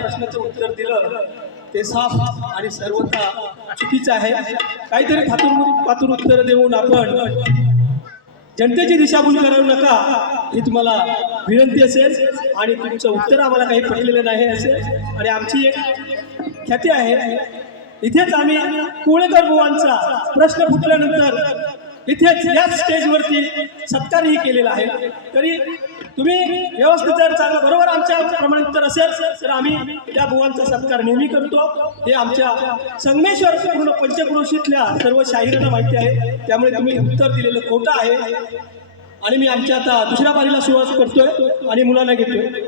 प्रश्नाचं उत्तर दिलं ते साफ आणि सर्वथा चुकीचं आहे. काहीतरी थातूर पातूर उत्तर देऊन आपण जनतेची दिशाभूल करू नका ही तुम्हाला विनंती असेल. आणि तुमचं उत्तर आम्हाला काही पटलेलं नाही असेल. आणि आमची एक ख्याती आहे इथेच आम्ही कुळेकर बुवांचा प्रश्न फुटल्यानंतर इथेच याच स्टेजवरती सत्कारही केलेला आहे. तरी तुम्ही व्यवस्थित जर चांगलं बरोबर आमच्या प्रमाणे उत्तर असेल तर आम्ही त्या बुवांचा सत्कार नेहमी करतो. हे आमच्या संगमेश्वर पूर्ण पंचक्रोशीतल्या सर्व शाहिरांना माहिती आहे. त्यामुळे तुम्ही उत्तर दिलेलं खोटं आहे. आणि मी आमच्या आता दुसऱ्या बारीला सुरुवात करतोय आणि मुलांना घेतोय.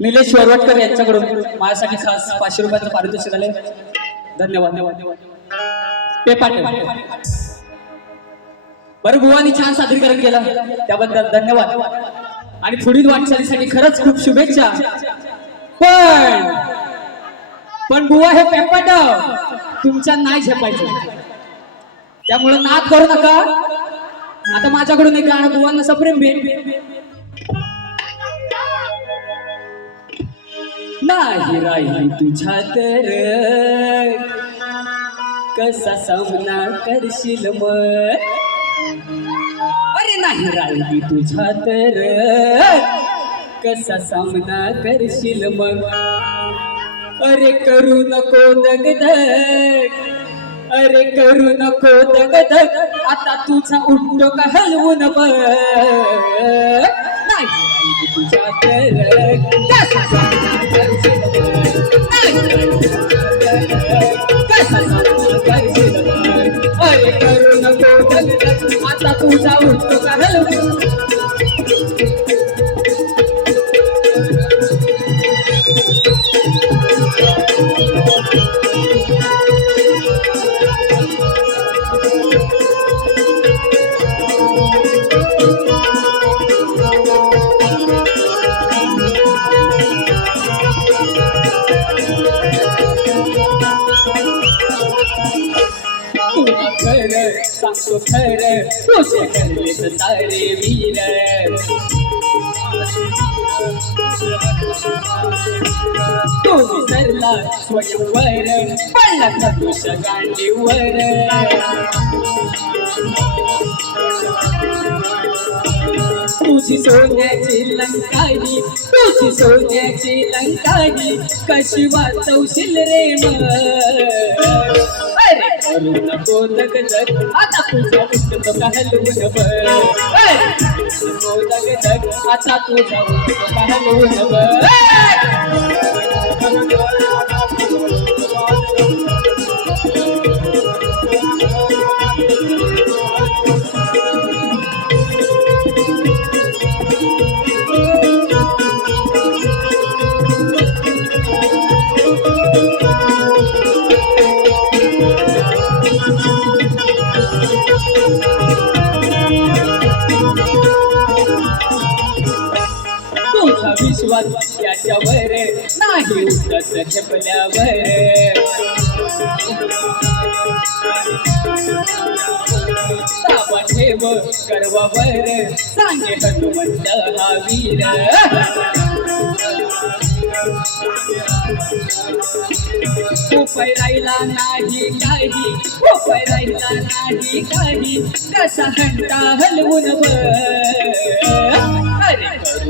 निलेश वरवटकर यांच्याकडून माझ्यासाठी खास पाचशे रुपयाचं पारितोषिक आले धन्यवाद. ते पे पाटील बरं बुवानी छान सादरीकरण केलं. त्याबद्दल धन्यवाद. आणि पुढील वाटचालीसाठी खरंच खूप शुभेच्छा. पण पण बुवा हे पेपट तुमच्या नाही झेपायचं. त्यामुळे नाद करू नका. आता माझ्याकडून एक गाणं बुवांना सप्रेम भेट. नाही राही तुझ्या तर. कसा सामना करशील मग? अरे नाही राहिली तुझ्या तर. कसा सामना करशील मग? अरे करू नको दगद अरे करू नको दगद आता तुझा उठतो का हलवून बघ. नाही तुझ्या तर. कसा सामना करू नको आता तुझा उठतो का हलवून तू विसरला स्वयंवर पडला खदुष गांडीवर तुझी सोन्याची लंकाही तुझी सोन्याची लंकाही कशी वाचवशील रे मग? अरे करू नको दग दग आता तुझा उठतो का हलवून बघ अरे करू नको दग दग आता तुझा उठतो का हलवून विश्वास याच्यावर. नाही उठत सावा ठेव गर्वावर. सांगे हनुमंत हा वीर. उपाय राहिला नाही काही. उपाय राहिला नाही काही. कसा हंटा हलवून बघ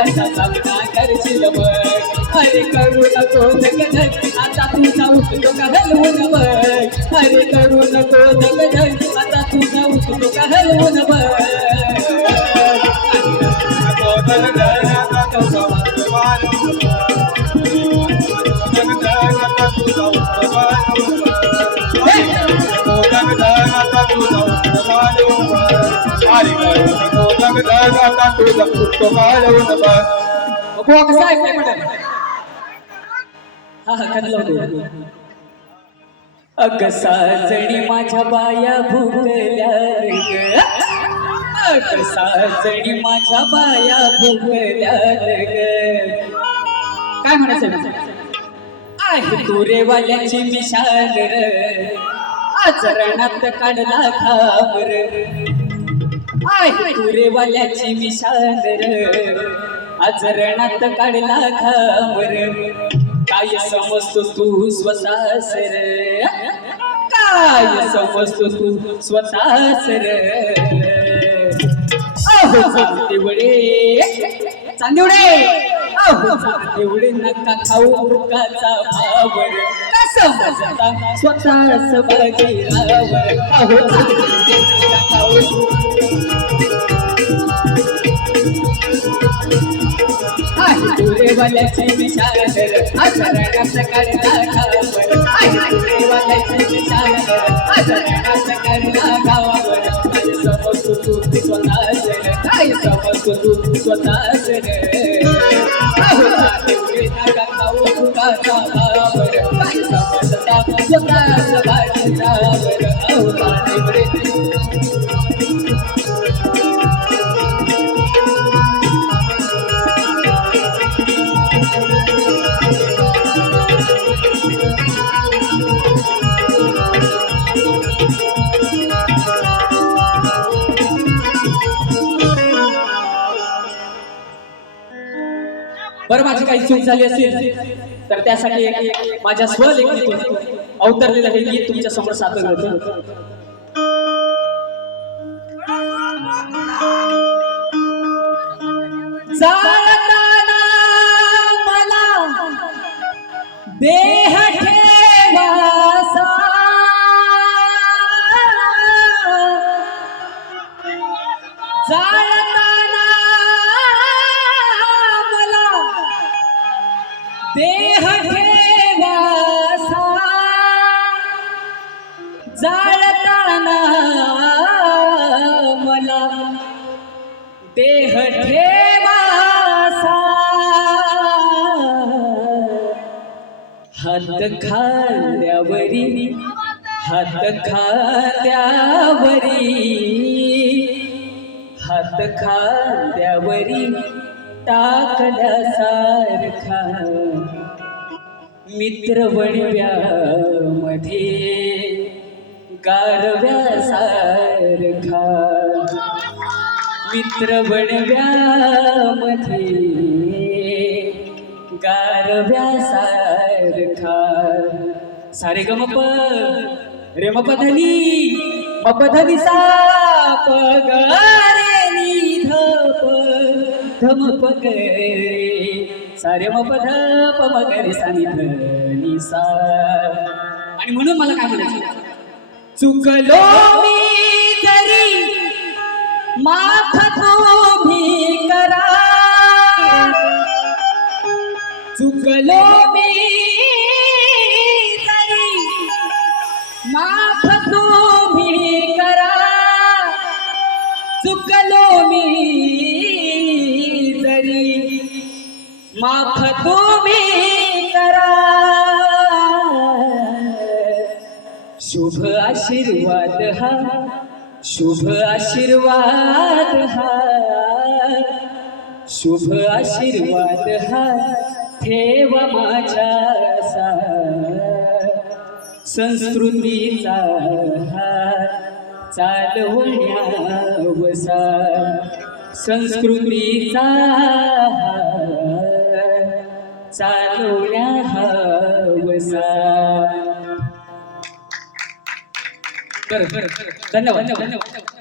तुझ्यात सामना करशील मग अरे करू नको दगदग आता तुझा उठतो का हलवून बघ अरे करू नको दगदग आता तुझा उठतो का हलवून बघ बुवा कसा हा अग साजणी माझ्या बाया भुगल्या रे अग साजणी माझ्या बाया भुगल्या ग. काय म्हणायचं? आहे तुरेवाल्याची मिशाल र. आचरणात काढला खाबर तुरेवाल्याची मिशाल र आचरणात काढला खाबर काय समजतो तू स्वतःच काय समजतो तू स्वतःच सर अहो चांदिवडे चांदिवडे. चांदिवडे नका खाऊ मुकाचा भावर. का समजता स्वतःच बघिरावर अहो चांदिवडे नका खाऊ आहे. तुरेवाल्याची विचार आचरणात काढला गावावर. आहे तुरेवाल्याची विचार आचरणात काढला गावावर काय समजतो तू स्वतःच रे काय समजतो तू स्वतःच समजता बरं माझी काही चूक झाली असेल तर त्यासाठी माझ्या स्वलेखनीतून अवतरलेलं हे गीत तुमच्यासमोर सादर होतं जाळताना मला हात खांद्यावरी हात खांद्यावरी हात खांद्यावरी टाकल्यासारखा मित्र वणव्यामध्ये गारव्यासारखा मित्र बनव्यामध्ये गारव्यासारखा सारे मप रे मप धनी मप धनी साप रे नी धप. धम पग रे सारे मप धप मग रे सानी धनी सा आणि म्हणून मला काय म्हणायचं? चुकलो मी तरी माफ चलो मी तरी. माफ तुम्ही करा. चुकलो मी तरी. माफ तुम्ही करा. शुभ आशीर्वाद हा. शुभ आशीर्वाद हा. शुभ आशीर्वाद हा. ठेव माझ्या संस्कृतीचा हा चालवण्यावसा संस्कृतीचा चालवण्या हवसा बरं बरं. धन्यवाद धन्यवाद.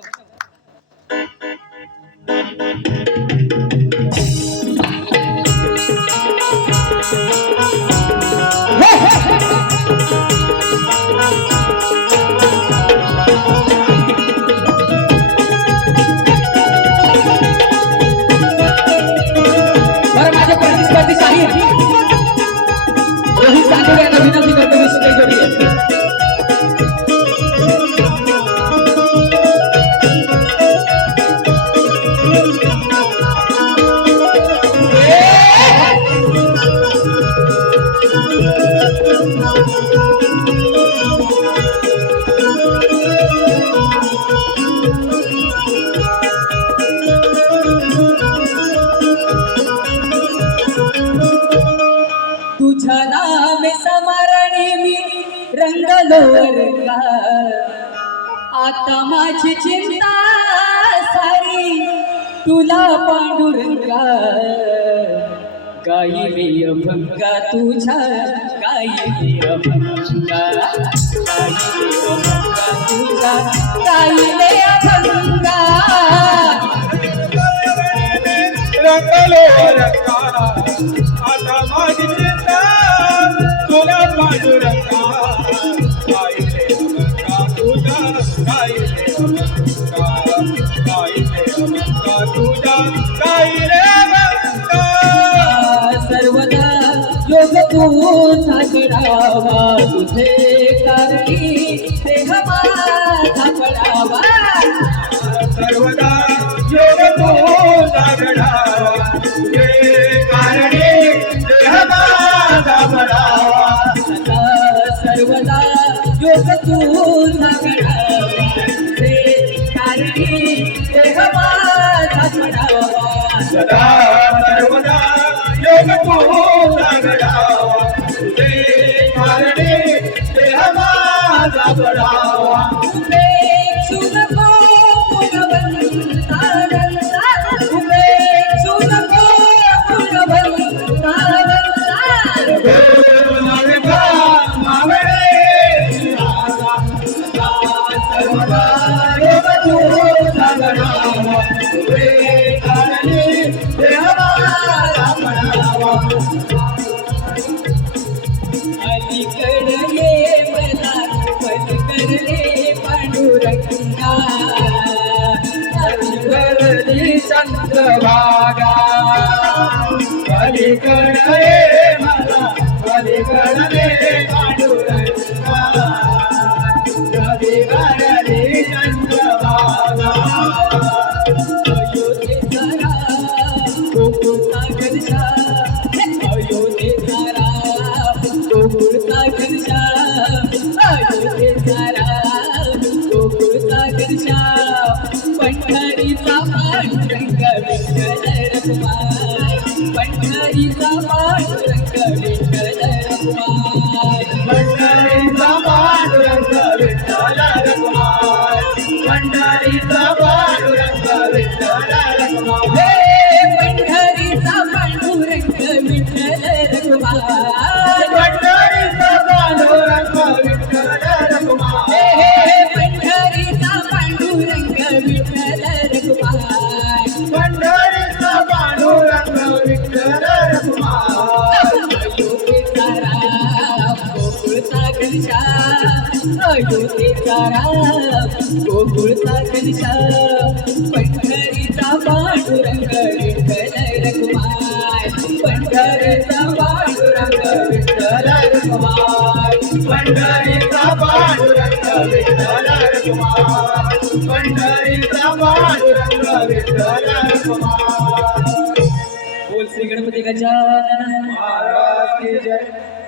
आता माझी चिंता सारी तुला पांडुरंगा. काही गायिले अभंगा काही गायिले अभंगा गायिले अभंगा तुझ्या गायिले अभंगा रंगलो रंगा तू घडावा तुझे कारणी देह माझा पडावा. सर्वदा योग तो जागडावा तुझे कारणे देह माझा बडावा सदा सर्वदा योग तू घडावा तुझे कारणी देह माझा पडावा. सदा सर्वदा योग तो जागडावा माझा बडावा भागा पंढरीचा पांडुरंग अयोध्येचा राम गोकुळचा घनशा पंढरीचा पांडुरंग विठ्ठल रखुमाई पंढरीचा पांडुरंग विठ्ठल पंढरीचा पांडुरंग विठ्ठल पंढरीचा पांडुरंग विठ्ठल बोल श्री गणपती गजानन महाराज की जय।